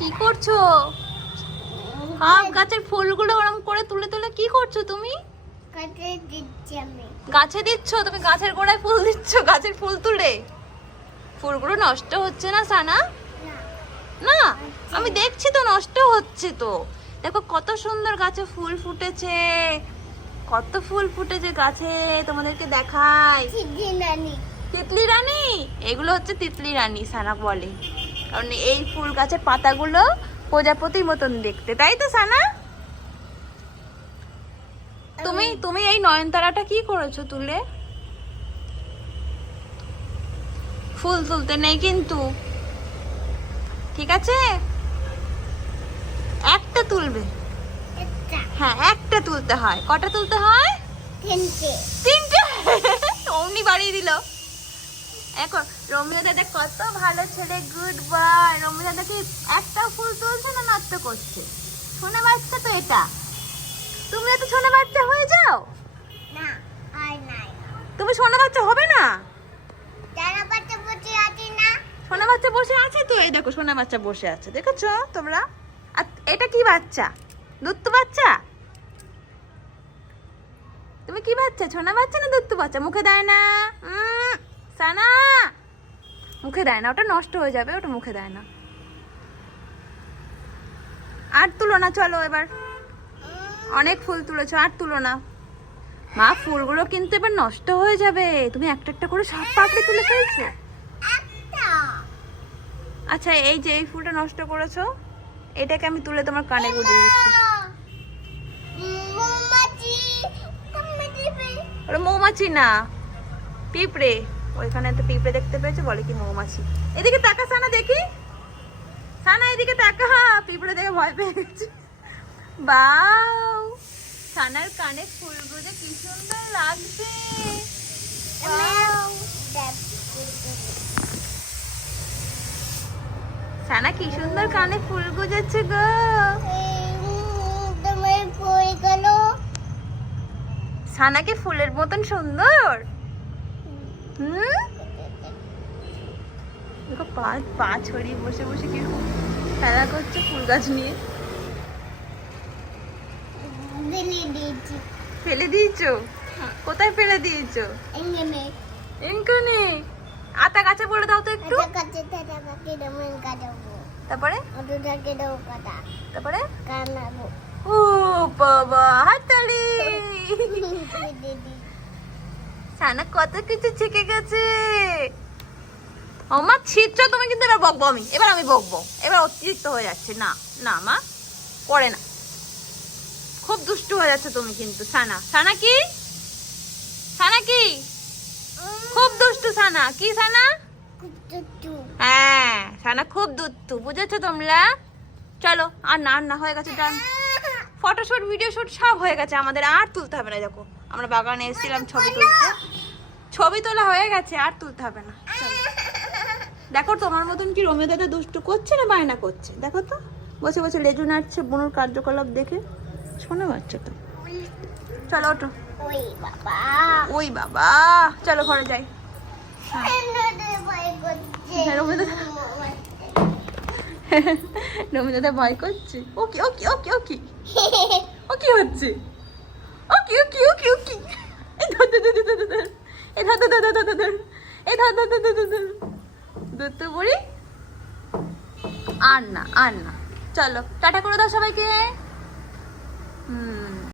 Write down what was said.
কি করছ? সব গাছের ফুলগুলো ওরম করে তুলে তুলে কি করছ তুমি? আমি। গাছে দিচ্ছ? তুমি গাছের গোড়ায় ফুল দিচ্ছ গাছের ফুল তুলে? ফুলগুলো নষ্ট হচ্ছে না সানা? না। আমি দেখছি তো নষ্ট হচ্ছে তো। দেখো কত সুন্দর গাছে ফুল ফুটেছে। কত ফুল ফুটেছে গাছে তোমাদেরকে দেখাই। সিদ্ধি তিতলি রানী? এগুলো হচ্ছে তিতলি রানী সানা বলে। কারণ এই ফুল গাছের পাতাগুলো প্রজাপতির মতন দেখতে তাই তো সানা? তুমি তুমি এই নয়নতারাটা কি করেছ তুলে? ফুল তুলতে নেই কিন্তু। ঠিক আছে? একটা তুলবে? হ্যাঁ একটা তুলতে হয়। কটা তুলতে হয়? তিনটে। তিনটে? অমনি বাড়িয়ে দিল। এখন রমিয়া দাদা কত ভালো ছেলে গুড বয় রমিয়া দাদা কি একটা ফুল তুলছে না নষ্ট করছে? শোনে বাচ্চা তো এটা। তুমি তো শোনে বাচ্চা হয়ে যাও? না তুমি শোনে বাচ্চা হবে না। সোনা বাচ্চা বসে আছে তো? এই দেখো সোনা বাচ্চা বসে আছে। দেখেছ তোমরা? আর এটা কি বাচ্চা? দুত্তু বাচ্চা? তুমি কি বাচ্চা? সোনা বাচ্চা না দুত্তু বাচ্চা? মুখে দেয় না। উম, সানা! মুখে দেয় না ওটা নষ্ট হয়ে যাবে ওটা মুখে দেয় না। আর তুলো না চলো এবার। অনেক ফুল তুলেছো আর তুলো না। মা ফুলগুলো কিন্তু এবার নষ্ট হয়ে যাবে। তুমি একটা একটা করে সব পাপড়ি তুলে ফেলছো? আচ্ছা এই যে এই ফুলটা নষ্ট করেছ এটাকে আমি তুলে তোমার কানে গুলিয়ে দিচ্ছি। ওটা মৌমাছি না পিঁপড়ে। ওইখানে একটা পিঁপড়ে দেখতে পেয়েছ, বলে কি মৌমাছি। এদিকে তাকা সানা দেখি। সানা, এদিকে তাকা। পিঁপড়ে দেখে ভয় পেয়ে গেছে। বাউ সানার কানে ফুলগুলো যে কি সুন্দর লাগছে! সানা, কি সুন্দর কানে ফুল গুজেছে গো। তোমার বই গেল সানা কি ফুলের মতন সুন্দর হুম দেখো পা পা ছড়িয়ে বসে বসে কীরকম খেলা করছে ফুল গাছ নিয়ে। ফেলে দিয়েছ। কোথায় ফেলে দিয়েছ? এখানে। আতা গাছে বলে দাও তো একটু। তারপরে? তারপরে? ও বাবা হাততালি! সানা কত কিছু শিখে গেছে। আমার ছিটটা তুমি কিন্তু এবার বকবো আমি। এবার আমি বকবো। এবার অতিরিক্ত হয়ে যাচ্ছে। না না মা করে না। খুব দুষ্টু হয়ে যাচ্ছে তুমি কিন্তু সানা। সানা কি? সানা কি? খুব দুষ্টু সানা। কি সানা? হ্যাঁ সানা খুব দুষ্টু বুঝেছ তোমরা? চলো আর না না হয়ে গেছে ডান। ফটোশুট ভিডিও শুট সব হয়ে গেছে আমাদের আর তুলতে হবে না দেখো। আমরা বাগানে এসেছিলাম ছবি তুলতে। ছবি তোলা হয়ে গেছে আর তুলতে হবে না। চলো। দেখো তোমার মতন কি রমিও দাদা দুষ্টু করছে না বায়না করছে দেখো তো বসে বসে লেজু নাড়ছে বুনুর কার্যকলাপ দেখে শোনা তো চলো ওঠো ওই বাবা ওই বাবা চলো ঘরে যাই হ্যাঁ হ্যাঁ, রমি দাদা ভয় করছে ওকে ওকে ওকে ওকে ও কি হচ্ছে ও কি ও কি ও কি ও কি এই ধর ধর ধর ধর ধর এই ধর ধর ধর ধর ধর ধর এই ধর ধর ধর ধর ধর ধর ধর তো বুড়ি? আর না আর না চলো টাটা করে দাও সবাইকে। হুম।